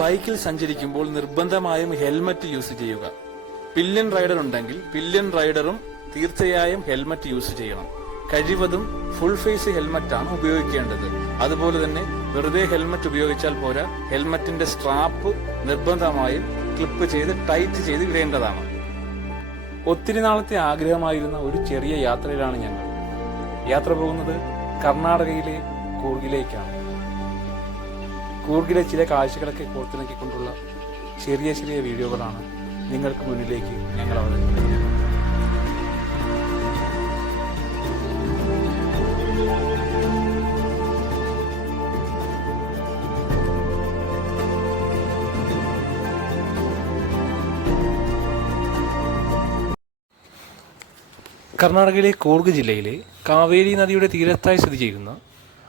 ബൈക്കിൽ സഞ്ചരിക്കുമ്പോൾ നിർബന്ധമായും ഹെൽമറ്റ് യൂസ് ചെയ്യുക. പില്യൻ റൈഡർ ഉണ്ടെങ്കിൽ പില്യൻ റൈഡറും തീർച്ചയായും ഹെൽമറ്റ് യൂസ് ചെയ്യണം. കഴിവതും ഫുൾ ഫേസ് ഹെൽമറ്റ് ആണ് ഉപയോഗിക്കേണ്ടത്. അതുപോലെ തന്നെ വെറുതെ ഹെൽമറ്റ് ഉപയോഗിച്ചാൽ പോരാ ഹെൽമറ്റിന്റെ സ്ട്രാപ്പ് നിർബന്ധമായും ക്ലിപ്പ് ചെയ്ത് ടൈറ്റ് ചെയ്ത് ഇടേണ്ടതാണ്. ഒത്തിരി നാളത്തെ ആഗ്രഹമായിരുന്ന ഒരു ചെറിയ യാത്രയിലാണ് ഞങ്ങൾ. യാത്ര പോകുന്നത് കർണാടകയിലെ കൂർഗിലേക്കാണ്. കൂർഗിലെ ചില കാഴ്ചകളൊക്കെ കോർത്തിണക്കിക്കൊണ്ടുള്ള ചെറിയ ചെറിയ വീഡിയോകളാണ് നിങ്ങൾക്ക് മുന്നിലേക്ക് ഞങ്ങൾ അവതരിപ്പിക്കുന്നത്. കർണാടകയിലെ കൂർഗ് ജില്ലയിലെ കാവേരി നദിയുടെ തീരത്തായി സ്ഥിതി ചെയ്യുന്ന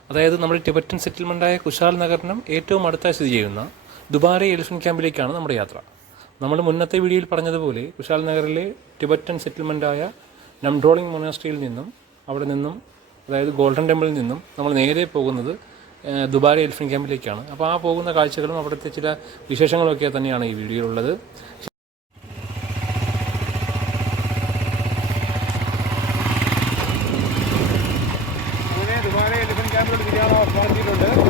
അതായത് നമ്മുടെ ടിബറ്റൻ സെറ്റിൽമെന്റായ കുശാൽ നഗറിനും ഏറ്റവും അടുത്തായി സ്ഥിതി ചെയ്യുന്ന ദുബാരെ എലിഫന്റ് ക്യാമ്പിലേക്കാണ് നമ്മുടെ യാത്ര. നമ്മൾ മുന്നത്തെ വീഡിയോയിൽ പറഞ്ഞതുപോലെ കുശാൽ നഗറിലെ ടിബറ്റൻ സെറ്റിൽമെന്റായ നംഡ്രോളിംഗ് മൊനാസ്ട്രിയിൽ നിന്നും അവിടെ നിന്നും അതായത് ഗോൾഡൻ ടെമ്പിളിൽ നിന്നും നമ്മൾ നേരെ പോകുന്നത് ദുബാരെ എലിഫന്റ് ക്യാമ്പിലേക്കാണ്. അപ്പോൾ ആ പോകുന്ന കാഴ്ചകളും അവിടുത്തെ ചില വിശേഷങ്ങളൊക്കെ തന്നെയാണ് ഈ വീഡിയോയിലുള്ളത്. ക്യാമ്പിലോട്ട്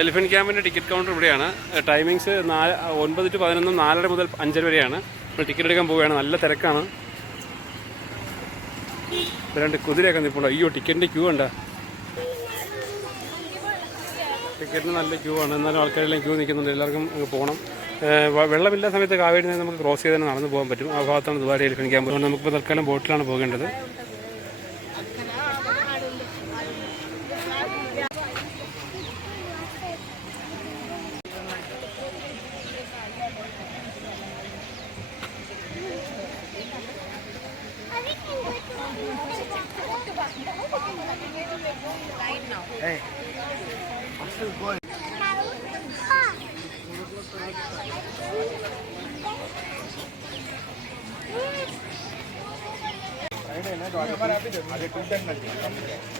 എലിഫന്റ് ക്യാമ്പിന്റെ ടിക്കറ്റ് കൗണ്ടർ ഇവിടെയാണ്. ടൈമിങ്സ് നാല് ഒൻപത് ടു പതിനൊന്നും നാലര മുതൽ അഞ്ചര വരെയാണ്. നമ്മൾ ടിക്കറ്റ് എടുക്കാൻ പോവുകയാണ്. നല്ല തിരക്കാണ്. രണ്ട് കുതിരയൊക്കെ നിൽപ്പുണ്ട് അയ്യോ ടിക്കറ്റിന്റെ ക്യൂ ഉണ്ട് ടിക്കറ്റിന് നല്ല ക്യൂ ആണ്. എന്നാലും ആൾക്കാരെല്ലാം ക്യൂ നിൽക്കുന്നുണ്ട്. എല്ലാവർക്കും പോകണം. വെള്ളമില്ല സമയത്ത് കാവേരി നമുക്ക് ക്രോസ് ചെയ്ത് തന്നെ നടന്നു പോകാൻ പറ്റും. ആ ഭാഗത്താണ് ദുബാരി എലിഫന്റ് ക്യാമ്പ്. അതുകൊണ്ട് നമുക്കിപ്പോൾ തൽക്കാലം ബോട്ടിലാണ് പോകേണ്ടത്. આપી દે આજે કુંટન નથી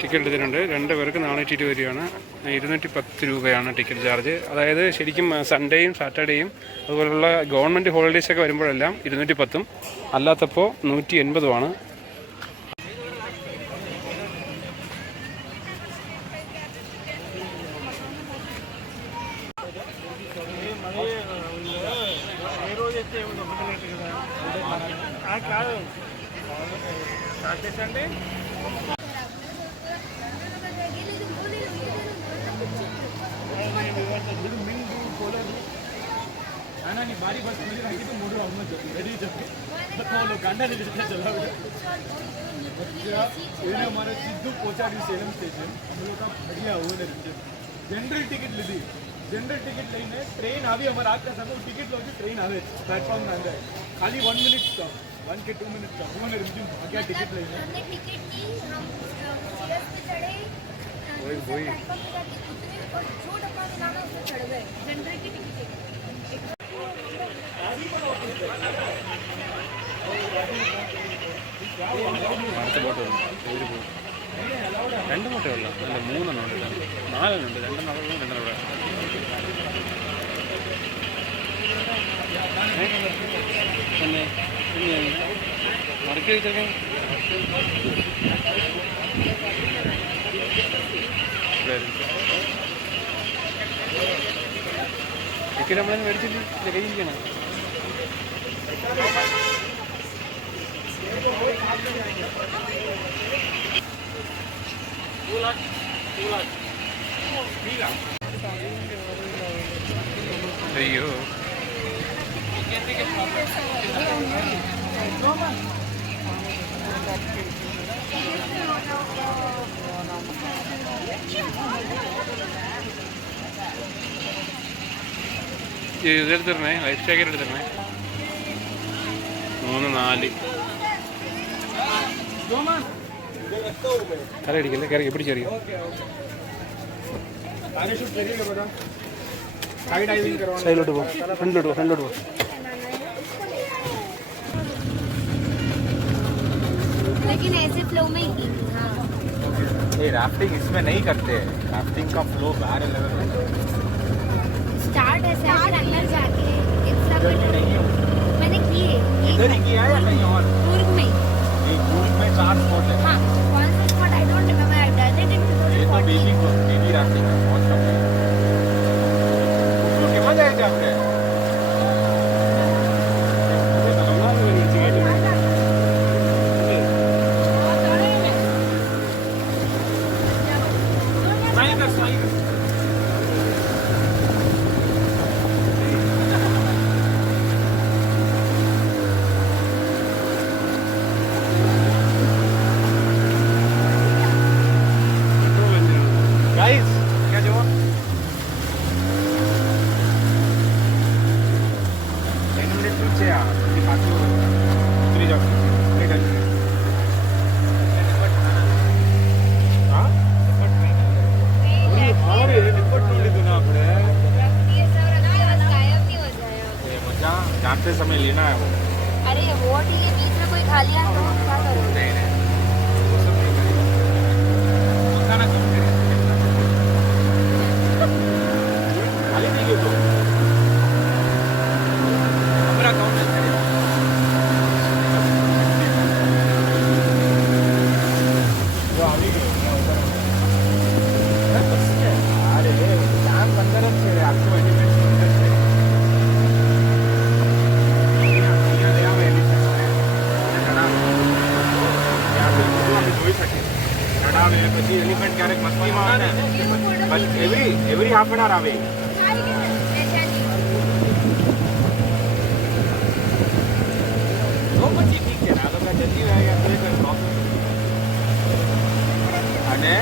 ടിക്കറ്റ് എടുത്തിട്ടുണ്ട് രണ്ട് പേർക്ക് നാനൂറ്റി ഇരുപത് രൂപയാണ് ഇരുന്നൂറ്റി പത്ത് രൂപയാണ് ടിക്കറ്റ് ചാർജ് അതായത് ശരിക്കും സൺഡേയും സാറ്റർഡേയും അതുപോലുള്ള ഗവൺമെന്റ് ഹോളിഡേയ്സൊക്കെ വരുമ്പോഴെല്ലാം ഇരുന്നൂറ്റി പത്തും അല്ലാത്തപ്പോൾ നൂറ്റി എൺപതുമാണ് ये हमारा सिद्धू कोचारी सेलम स्टेशन हम लोग का बढ़िया वो जनरल टिकट लीधी जनरल टिकट लेने ट्रेन आवी हमारा आज का समय टिकट लो ट्रेन आवे प्लेटफॉर्म में अंदर खाली वन मिनट स्टॉप वन के टू मिनट स्टॉप उन्होंने रिज्यूम क्या टिकट लेने हमने टिकट की हम चेयर्स पे चढ़े वही वही और जो डब्बा मिलाना उसमें चढ़ गए जनरल की टिकट അടുത്ത ബോട്ട് വന്നു. രണ്ട് ബോട്ടേ അല്ല മൂന്നെണ്ണം ഉണ്ട്. നാലെണ്ണം ഉണ്ട് രണ്ടെണ്ണം രണ്ടെണ്ണം പിന്നെ പിന്നെ മറക്കി വെച്ചേക്കാൻ നമ്മളെ മേടിച്ചിട്ട് കയ്യിരിക്കണം അയ്യോ ഇതെടുത്തിരണേ ലൈഫ് ജാക്കറ്റ് എടുത്തിരണേ മൂന്ന് നാല് കരടിക്കല്ലേ കയറി പിടിച്ചറിയോ पैराशूट करिएगा बता हाई डाइविंग करवाना സൈഡിലോട്ട് പോ ഫ്രണ്ടിലോട്ട് പോ ഫ്രണ്ടിലോട്ട് പോ लेकिन ऐसे फ्लो में ही की हाँ ये राफ्टिंग इसमें नहीं करते राफ्टिंग का फ्लो बाहर लेवल स्टार्ट ऐसे फिर अंदर जाके इस सब मैंने किए इधर ही किया या कहीं और? पूर्व में। एक ग्रुप में चार स्पॉट है। हाँ कौन सा spot I don't remember I done it in ये तो बेबी बेबी राफ्टिंग है बहुत कम है। उसको जायचं आपले नाही લખડાર આવે. ઠીક છે આ લોકો જલ્દી આવ્યા અને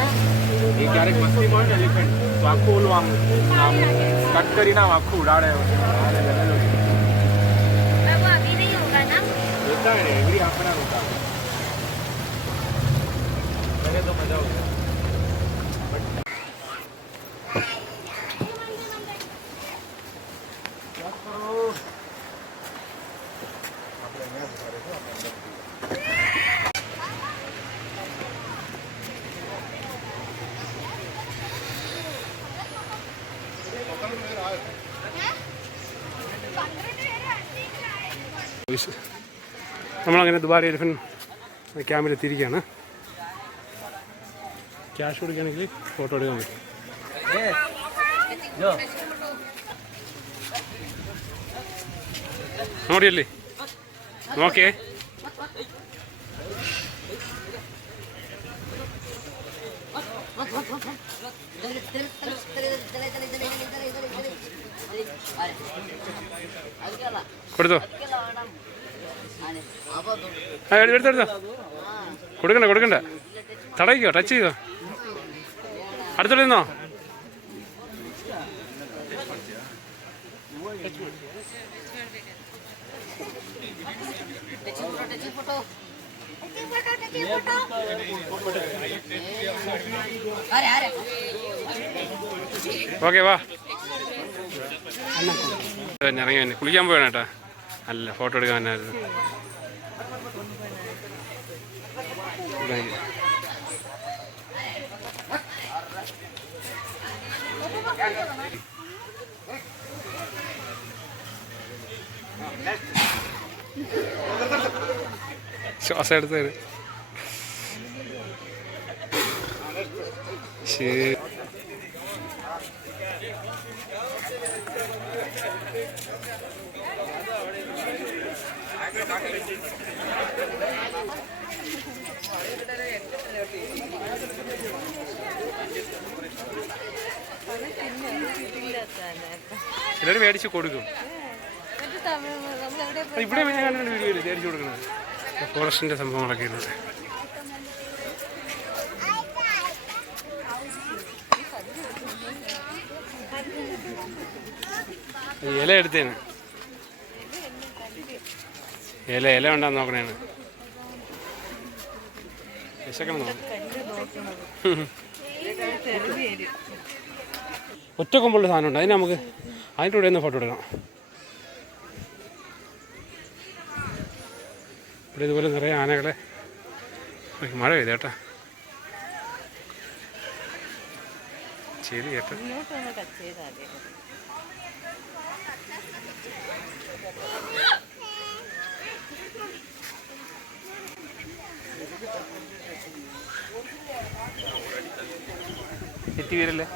ક્યારેક મસ્તી મળે ને એલિફન્ટ આમ કટ કરીને આખું ઉડાડે રોતા ને એવરી તો મજા આવશે നമ്മളങ്ങനെ ദുബായ് എലിഫൻ ക്യാമ്പിൽ എത്തിയിരിക്കുകയാണ് ക്യാഷ് കൊടുക്കുകയാണെങ്കിൽ ഫോട്ടോ എടുക്കാൻ പറ്റും. നോടിയല്ലേ നോക്കേ. കൊടുത്തോ? ആ എടുത്ത് എടുത്തോ കൊടുക്കണ്ട കൊടുക്കണ്ട. തടയിക്കോ ടച്ച് ചെയ്തോ. അടുത്തോട്ട് നിന്നോ ഓക്കെ വാ. ഇറങ്ങി കുളിക്കാൻ പോയാണ് കേട്ടാ. അല്ല ഫോട്ടോ എടുക്കാൻ തന്നെയായിരുന്നു ശ്വാസം എടുത്തത് ശരി. ചിലർ മേടിച്ച് കൊടുക്കും. ഇവിടെ ഞാൻ കണ്ടിട്ടുണ്ട് വീഡിയോയിൽ മേടിച്ച് കൊടുക്കുന്നത്. ഫോറസ്റ്റിന്റെ സംഭവങ്ങളൊക്കെ ഉണ്ട് ഇല എടുത്തേന്. ഇല ഇല ഉണ്ടാന്ന് നോക്കണേന്. വിശക്കണം? തോന്നുന്നു ഒറ്റ കൊമ്പുള്ള സാധനം ഉണ്ട് അതിന് നമുക്ക് അതിന്റെ കൂടെ ഒന്ന് ഫോട്ടോ എടുക്കണം ഇവിടെ ഇതുപോലെ നിറയെ ആനകളെ മഴ മഴ പെയ്തേട്ടാ ശരി കേട്ടോ. എത്തി വരല്ലേ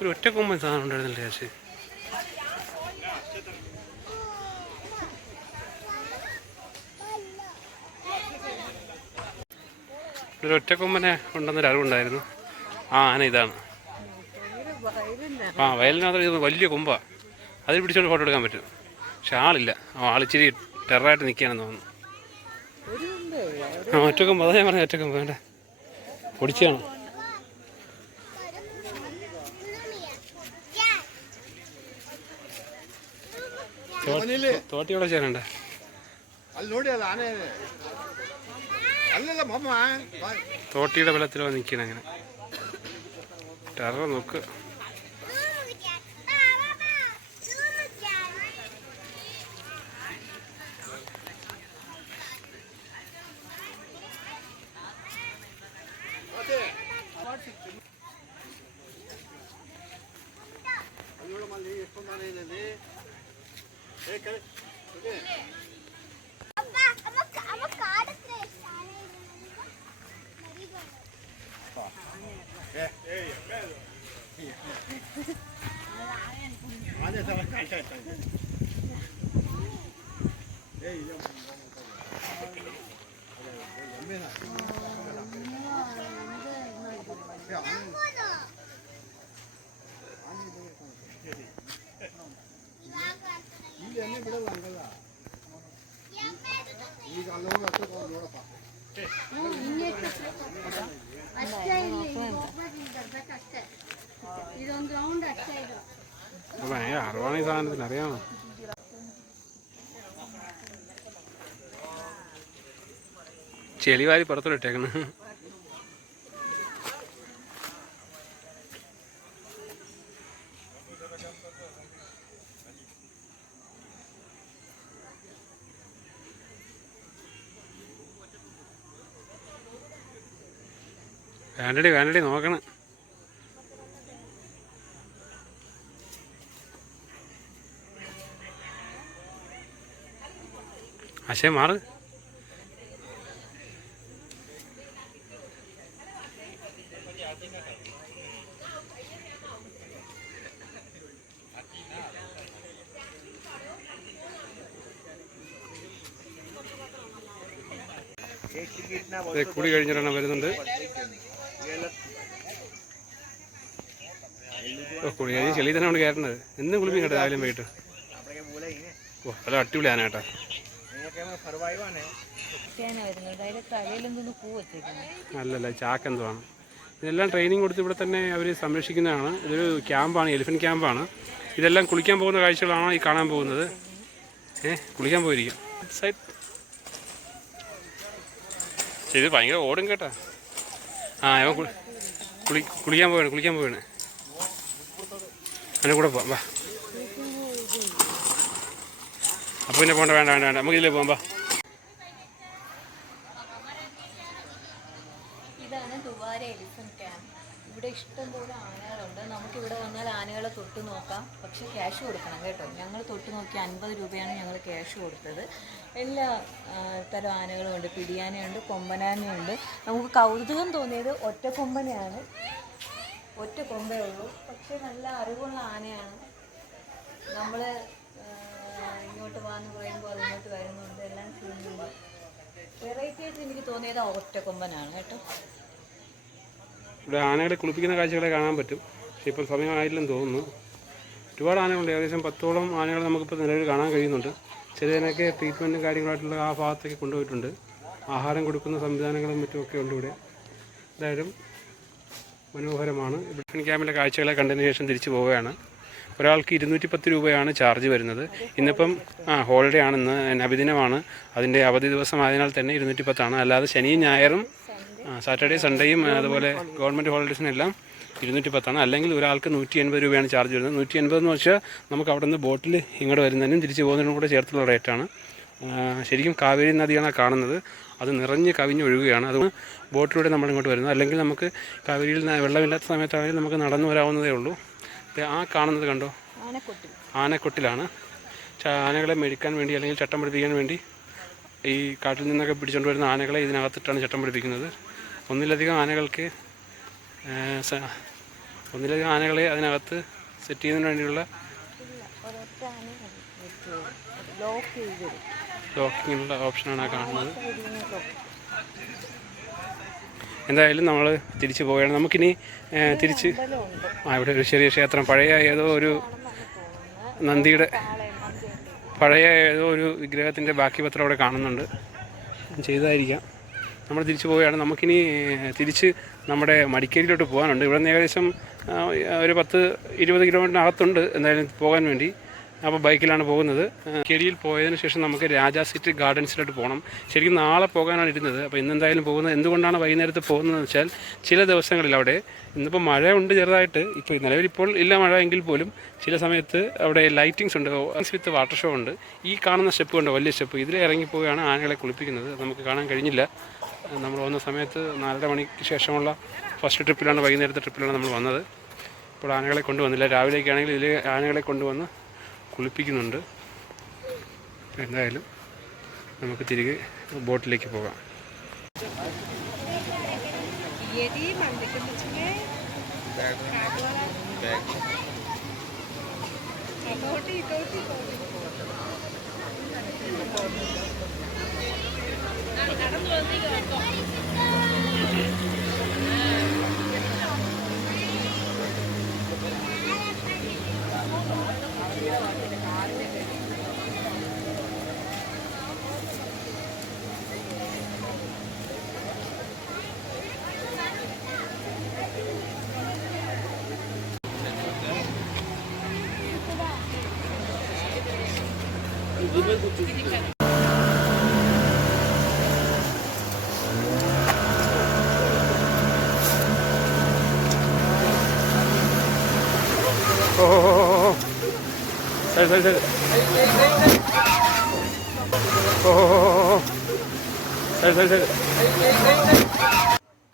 ഒരു ഒറ്റ കൊമ്പൻ സാധനം ഉണ്ടായിരുന്നില്ല ചേച്ചി ഒരു ഒറ്റക്കൊമ്പനെ ഉണ്ടെന്നൊരു അറിവുണ്ടായിരുന്നു. ആ ആന ഇതാണ്. ആ വയലിനകത്ത് വലിയ കൊമ്പാ. അതിൽ പിടിച്ചോണ്ട് ഫോട്ടോ എടുക്കാൻ പറ്റും. പക്ഷെ ആളില്ല. ആ ആളിച്ചിരി ടെററായിട്ട് നിൽക്കുകയാണെന്ന് തോന്നുന്നു. ആ ഒറ്റക്കൊമ്പ് അതാ ഞാൻ പറഞ്ഞ ഒറ്റക്കൊമ്പ് വേണ്ട. പൊടിച്ചാണ്. തോട്ടിയോടെ ചേരണ്ടേ ಅಲ್ಲಿ ನೋಡಿ ಅದು ಆನೆ ಅಲ್ಲಲ್ಲ ಮಮ್ಮ ಬಾ. തോട്ടിയുടെ ബലത്തിൽ വന്ന് നിൽക്കണം അങ്ങനെ ടെറർ നോക്ക് ಇಲ್ಲ ಎಮ್ಮೆನ? ಏ, ಆನೆ- ಇಲ್ಲಿ ಎಣ್ಣೆ ಬಿಡಲ್ಲ ಹಂಗಲ್ಲ ಈಗ ಅಲ್ಲೋಗಿ ಹತ್ರ ಹೋಗಿ ನೋಡಪ್ಪ ಇದೊಂದು ರೌಂಡ್ ಅಷ್ಟೇ ಇದು ഭയങ്കര അറിവാണ് ഈ സാധനത്തിന് അറിയാമോ ചെളിവാരി പുറത്തോട്ട് ഇട്ടേക്കണ്. വേണ്ടടി വേണ്ടടി നോക്കണം. അശേ മാറ് ദേ കഴിഞ്ഞിട്ടാണ് വരുന്നുണ്ട്. കുളി കഴിഞ്ഞ് ചെളി തന്നെ കൊണ്ട് കയറേണ്ടത്. എന്നും കുളിപ്പിക്കട്ടെ കേട്ടോ രാവിലെ വൈകിട്ട്. ഓ അത് അടിപൊളി ആന കേട്ടോ അല്ലല്ല ചാക്ക് എന്തുവാണ്? ഇതെല്ലാം ട്രെയിനിങ് കൊടുത്ത് ഇവിടെ തന്നെ അവർ സംരക്ഷിക്കുന്നതാണ്. ഇതൊരു ക്യാമ്പാണ് എലിഫന്റ് ക്യാമ്പാണ്. ഇതെല്ലാം കുളിക്കാൻ പോകുന്ന കാഴ്ചകളാണ് ഈ കാണാൻ പോകുന്നത്? ഏ കുളിക്കാൻ പോയിരിക്കും. ഇത് ഭയങ്കര ഓടും കേട്ടാ. ആ ഇവൻ കുളി കുളി കുളിക്കാൻ പോവാണ് കുളിക്കാൻ പോവാണ്. അതിന്റെ കൂടെ പോവാം വാ. അപ്പോൾ പിന്നെ പോകണ്ട വേണ്ട വേണ്ട വേണ്ട. നമുക്ക് ഇതിലേ പോകാം വാ ഇതാണ് ദുബാര എലിഫന്റ് ക്യാമ്പ്. ഇവിടെ ഇഷ്ടംപോലെ ആനകളുണ്ട്. നമുക്ക് ഇവിടെ വന്നാൽ ആനകളെ തൊട്ട് നോക്കാം. പക്ഷെ ക്യാഷ് കൊടുക്കണം കേട്ടോ. ഞങ്ങൾ തൊട്ട് നോക്കി അൻപത് രൂപയാണ് ഞങ്ങൾ ക്യാഷ് കൊടുത്തത്. എല്ലാ തരം ആനകളുമുണ്ട് പിടിയാനയുണ്ട് കൊമ്പനാനയുണ്ട്. നമുക്ക് കൗതുകം തോന്നിയത് ഒറ്റ കൊമ്പനയാണ്. ഒറ്റ കൊമ്പേ ഉള്ളൂ. പക്ഷെ നല്ല അറിവുള്ള ആനയാണ്. നമ്മൾ ഇങ്ങോട്ട് വാന്ന് പറയുമ്പോൾ അത് ഇങ്ങോട്ട് വരുന്നുണ്ട്. എല്ലാം ചെയ്യുന്നുണ്ട് വെറൈറ്റി ആയിട്ട് എനിക്ക് തോന്നിയത് ഒറ്റക്കൊമ്പനാണ് ഒറ്റ കൊമ്പനാണ് കേട്ടോ. ഇവിടെ ആനകളെ കുളിപ്പിക്കുന്ന കാഴ്ചകളെ കാണാൻ പറ്റും. പക്ഷേ ഇപ്പം സമയമായില്ലെന്ന് തോന്നുന്നു. ഒരുപാട് ആനകളുണ്ട്. ഏകദേശം പത്തോളം ആനകൾ നമുക്കിപ്പോൾ നിലവിൽ കാണാൻ കഴിയുന്നുണ്ട്. ചിലതിനൊക്കെ ട്രീറ്റ്മെന്റും കാര്യങ്ങളായിട്ടുള്ള ആ ഭാഗത്തേക്ക് കൊണ്ടുപോയിട്ടുണ്ട്. ആഹാരം കൊടുക്കുന്ന സംവിധാനങ്ങളും മറ്റുമൊക്കെ ഉണ്ട് ഇവിടെ. എന്തായാലും മനോഹരമാണ്. ഇവിടെ ക്യാമ്പിലെ കാഴ്ചകളെ കണ്ടതിന് ശേഷം തിരിച്ചു പോവുകയാണ്. ഒരാൾക്ക് ഇരുന്നൂറ്റി പത്ത് രൂപയാണ് ചാർജ് വരുന്നത്. ഇന്നിപ്പം ആ ഹോളിഡേ ആണെന്ന് അഭിദിനമാണ് അതിന്റെ അവധി ദിവസം ആയതിനാൽ തന്നെ ഇരുന്നൂറ്റി പത്താണ് അല്ലാതെ ശനിയും ഞായറും സാറ്റർഡേ സൺഡേയും അതുപോലെ ഗവൺമെന്റ് ഹോളിഡേസിനെല്ലാം ഇരുന്നൂറ്റി പത്താണ് അല്ലെങ്കിൽ ഒരാൾക്ക് നൂറ്റി എൺപത് രൂപയാണ് ചാർജ് വരുന്നത്. നൂറ്റി എൺപത് എന്ന് വെച്ചാൽ നമുക്ക് അവിടെ നിന്ന് ബോട്ടിൽ ഇങ്ങോട്ട് വരുന്നതിനും തിരിച്ച് പോകുന്നതിനും കൂടെ ചേർത്തുള്ള റേറ്റാണ് ശരിക്കും കാവേരി നദിയാണ് കാണുന്നത്. അത് നിറഞ്ഞ് കവിഞ്ഞൊഴുകുകയാണ് അത് ബോട്ടിലൂടെ നമ്മൾ ഇങ്ങോട്ട് വരുന്നത്. അല്ലെങ്കിൽ നമുക്ക് കാവേരിയിൽ വെള്ളമില്ലാത്ത സമയത്താണെങ്കിൽ നമുക്ക് നടന്നു വരാവുന്നതേ ഉള്ളൂ. ആ കാണുന്നത് കണ്ടോ? ആനക്കൊട്ടി ആനക്കൊട്ടിലാണ്. ആനകളെ മെടിക്കാൻ വേണ്ടി അല്ലെങ്കിൽ ചട്ടം പിടിപ്പിക്കാൻ വേണ്ടി ഈ കാട്ടിൽ നിന്നൊക്കെ പിടിച്ചുകൊണ്ട് വരുന്ന ആനകളെ ഇതിനകത്തിട്ടാണ് ചട്ടം പിടിപ്പിക്കുന്നത്. ഒന്നിലധികം ആനകൾക്ക് ഒന്നിലധികം ആനകളെ അതിനകത്ത് സെറ്റ് ചെയ്യുന്നതിന് വേണ്ടിയുള്ള ലോക്കിങ്ങിനുള്ള ഓപ്ഷനാണ് ആ കാണുന്നത്. എന്തായാലും നമ്മൾ തിരിച്ചു പോവുകയാണ്. നമുക്കിനി തിരിച്ച് ആ ഇവിടെ ഒരു ചെറിയ ക്ഷേത്രം പഴയ ഏതോ ഒരു നന്ദിയുടെ പഴയ ഏതോ ഒരു വിഗ്രഹത്തിന്റെ ബാക്കി പത്രം അവിടെ കാണുന്നുണ്ട്. ചെയ്തായിരിക്കാം. നമ്മൾ തിരിച്ചു പോവുകയാണ്. നമുക്കിനി തിരിച്ച് നമ്മുടെ മടിക്കേരിയിലോട്ട് പോകാനുണ്ട്. ഇവിടെ നിന്ന് ഏകദേശം ഒരു പത്ത് ഇരുപത് കിലോമീറ്ററിനകത്തുണ്ട്. എന്തായാലും പോകാൻ വേണ്ടി. അപ്പോൾ ബൈക്കിലാണ് പോകുന്നത്. കേരിയിൽ പോയതിന് ശേഷം നമുക്ക് രാജാ സിറ്റി ഗാർഡൻസിലോട്ട് പോകണം. ശരിക്കും നാളെ പോകാനാണ് ഇരുന്നത്. അപ്പോൾ ഇന്നെന്തായാലും പോകുന്നത്? എന്തുകൊണ്ടാണ് വൈകുന്നേരത്ത് പോകുന്നതെന്ന് വെച്ചാൽ ചില ദിവസങ്ങളിൽ അവിടെ ഇന്നിപ്പോൾ മഴ ഉണ്ട് ചെറുതായിട്ട്. ഇപ്പോൾ നിലവിൽ ഇപ്പോൾ ഇല്ല മഴ എങ്കിൽ പോലും ചില സമയത്ത് അവിടെ ലൈറ്റിങ്സ് ഉണ്ട്. വിത്ത് വാട്ടർ ഷോ ഉണ്ട്. ഈ കാണുന്ന സ്റ്റെപ്പ് ഉണ്ട് വലിയ സ്റ്റെപ്പ്. ഇതിൽ ഇറങ്ങിപ്പോവുകയാണ് ആനകളെ കുളിപ്പിക്കുന്നത്. നമുക്ക് കാണാൻ കഴിഞ്ഞില്ല. നമ്മൾ വന്ന സമയത്ത് നാലര മണിക്ക് ശേഷമുള്ള ഫസ്റ്റ് ട്രിപ്പിലാണ് വൈകുന്നേരത്തെ ട്രിപ്പിലാണ് നമ്മൾ വന്നത്. ഇപ്പോൾ ആനകളെ കൊണ്ടുവന്നില്ല. രാവിലേക്കാണെങ്കിൽ ഇതിൽ ആനകളെ കൊണ്ടുവന്ന് കുളിപ്പിക്കുന്നുണ്ട്. എന്തായാലും നമുക്ക് തിരികെ ബോട്ടിലേക്ക് പോകാം. ഓ സരി സരി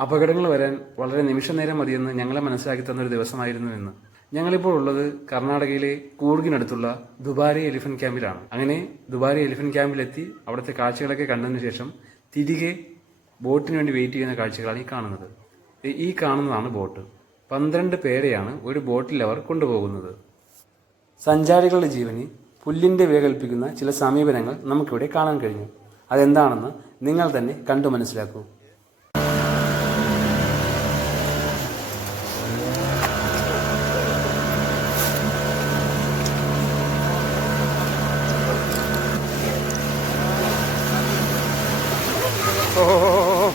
അപകടങ്ങൾ വരാൻ വളരെ നിമിഷ നേരം മതിയെന്ന് ഞങ്ങളെ മനസ്സിലാക്കി തന്ന ഒരു ദിവസമായിരുന്നു ഇന്ന്. ഞങ്ങളിപ്പോൾ ഉള്ളത് കർണാടകയിലെ കൂർഗിനടുത്തുള്ള ദുബാരി എലിഫന്റ് ക്യാമ്പിലാണ്. അങ്ങനെ ദുബാരി എലിഫന്റ് ക്യാമ്പിലെത്തി അവിടുത്തെ കാഴ്ചകളൊക്കെ കണ്ടതിന് ശേഷം തിരികെ ബോട്ടിന് വേണ്ടി വെയിറ്റ് ചെയ്യുന്ന കാഴ്ചകളാണ് ഈ കാണുന്നത്. ഈ കാണുന്നതാണ് ബോട്ട്. പന്ത്രണ്ട് പേരെയാണ് ഒരു ബോട്ടിൽ അവർ കൊണ്ടുപോകുന്നത്. സഞ്ചാരികളുടെ ജീവനി പുല്ലിന്റെ വേകൽപ്പിക്കുന്ന ചില സമീപനങ്ങൾ നമുക്കിവിടെ കാണാൻ കഴിഞ്ഞു. അതെന്താണെന്ന് നിങ്ങൾ തന്നെ കണ്ടു മനസ്സിലാക്കൂ. ഓ ഓ, ഓ, ഓ, ഓ.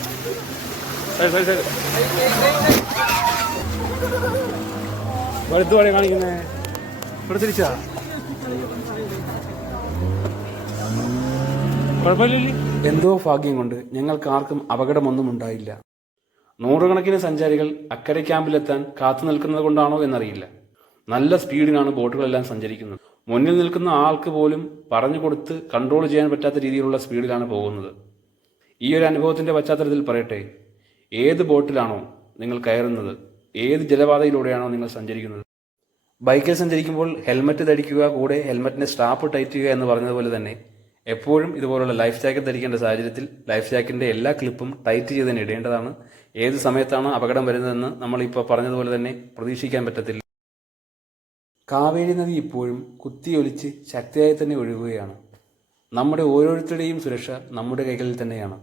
സരി സരി സരി വലുത് വഴി കാണിക്കുന്നേ. ഇവിടെ തിരിച്ചാ കുഴപ്പമില്ലല്ലേ എന്തോ ഭാഗ്യം കൊണ്ട് ഞങ്ങൾക്ക് ആർക്കും അപകടമൊന്നും ഉണ്ടായില്ല. നൂറുകണക്കിന് സഞ്ചാരികൾ അക്കരെ ക്യാമ്പിലെത്താൻ കാത്തു നിൽക്കുന്നത് കൊണ്ടാണോ എന്നറിയില്ല. നല്ല സ്പീഡിനാണ് ബോട്ടുകളെല്ലാം സഞ്ചരിക്കുന്നത്. മുന്നിൽ നിൽക്കുന്ന ആൾക്ക് പോലും പറഞ്ഞു കൊടുത്ത് കൺട്രോൾ ചെയ്യാൻ പറ്റാത്ത രീതിയിലുള്ള സ്പീഡിലാണ് പോകുന്നത്. ഈ ഒരു അനുഭവത്തിന്റെ പശ്ചാത്തലത്തിൽ പറയട്ടെ ഏത് ബോട്ടിലാണോ നിങ്ങൾ കയറുന്നത്? ഏത് ജലപാതയിലൂടെയാണോ നിങ്ങൾ സഞ്ചരിക്കുന്നത്? ബൈക്കിൽ സഞ്ചരിക്കുമ്പോൾ ഹെൽമറ്റ് ധരിക്കുക കൂടെ ഹെൽമറ്റിന്റെ സ്ട്രാപ്പ് ടൈറ്റ് ചെയ്യുക എന്ന് പറഞ്ഞതുപോലെ തന്നെ എപ്പോഴും ഇതുപോലുള്ള ലൈഫ് ജാക്കറ്റ് ധരിക്കേണ്ട സാഹചര്യത്തിൽ ലൈഫ് ജാക്കറ്റിന്റെ എല്ലാ ക്ലിപ്പും ടൈറ്റ് ചെയ്ത് തന്നെ ഇടേണ്ടതാണ്. ഏത് സമയത്താണ് അപകടം വരുന്നതെന്ന് നമ്മൾ ഇപ്പോൾ പറഞ്ഞതുപോലെ തന്നെ പ്രതീക്ഷിക്കാൻ പറ്റത്തില്ല. കാവേരി നദി ഇപ്പോഴും കുത്തിയൊലിച്ച് ശക്തിയായി തന്നെ ഒഴുകുകയാണ്. നമ്മുടെ ഓരോരുത്തരുടെയും സുരക്ഷ നമ്മുടെ കൈകളിൽ തന്നെയാണ്.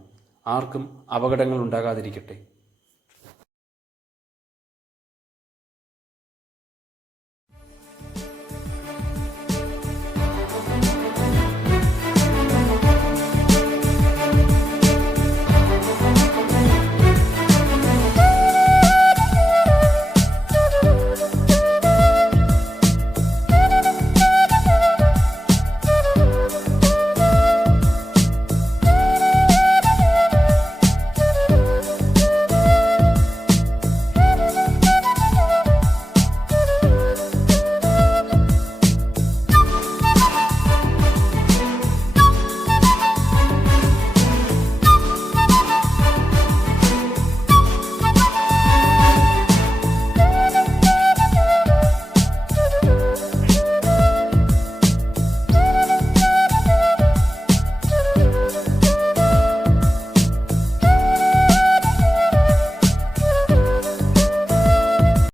ആർക്കും അപകടങ്ങൾ ഉണ്ടാകാതിരിക്കട്ടെ.